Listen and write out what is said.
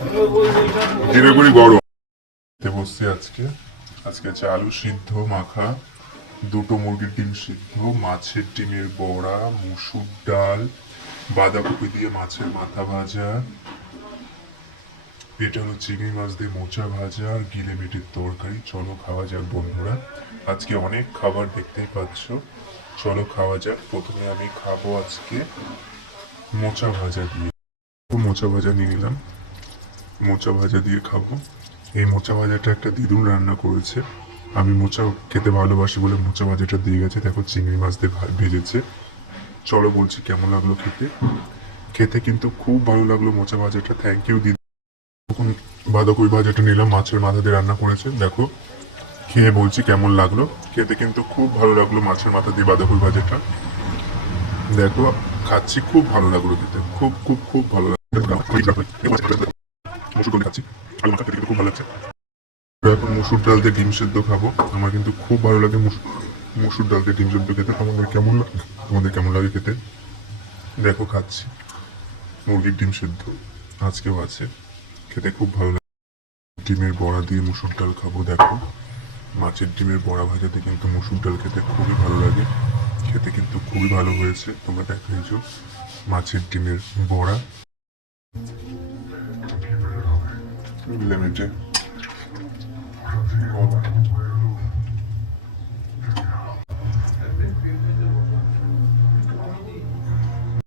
পুরি গরম বসছি আজকে। আজকে আছে আলু সিদ্ধ মাখা, দুটো মুরগির ডিম সিদ্ধ, মাছের ডিমের বড়া, মুসুর ডাল, বাঁধাকপি দিয়ে মাছের মাথা ভাজা, এটা হলো চিংড়ি মাছ দিয়ে মোচা ভাজা আর গিলে মেটের তরকারি। চলো খাওয়া যাক বন্ধুরা, আজকে অনেক খাবার দেখতেই পাচ্ছ। চলো খাওয়া যাক। প্রথমে আমি খাবো আজকে মোচা ভাজা দিয়ে। মোচা ভাজা নিয়ে নিলাম, মোচা ভাজা দিয়ে খাবো। এই মোচা ভাজাটা একটা দিদুন রান্না করেছে, আমি মোচা খেতে ভালোবাসি বলে মোচা ভাজাটা দিয়ে গেছে। দেখো চিংড়ি মাছ দিয়ে ভেজেছে। চলো বলছি কেমন লাগলো খেতে। খেতে কিন্তু খুব ভালো লাগলো মোচা ভাজাটা, থ্যাংক ইউ দিদি। তখন বাঁধাকপি ভাজাটা নিলাম, মাছের মাথা দিয়ে রান্না করেছে। দেখো খেয়ে বলছি কেমন লাগলো। খেতে কিন্তু খুব ভালো লাগলো মাছের মাথা দিয়ে বাঁধাকপি ভাজাটা। দেখো খাচ্ছি, খুব ভালো লাগলো খেতে, খুব খুব খুব ভালো লাগলো। মসুর ডাল খাচ্ছি, আলু মাখা খেতে কিন্তু খুব ভালো লাগছে। এখন মসুর ডাল দিয়ে ডিম সেদ্ধ খাবো। আমার কিন্তু খুব ভালো লাগে মসুর ডাল দিয়ে ডিম সেদ্ধ খেতে। তোমাদের কেমন লাগে খেতে? দেখো খাচ্ছি মুরগির ডিম সেদ্ধ, আজকেও আছে, খেতে খুব ভালো লাগে। ডিমের বড়া দিয়ে মসুর ডাল খাবো। দেখো মাছের ডিমের বড়া ভাজাতে কিন্তু মসুর ডাল খেতে খুবই ভালো লাগে। খেতে কিন্তু খুবই ভালো হয়েছে, তোমরা দেখেছো মাছের ডিমের বড়া লিমিটে।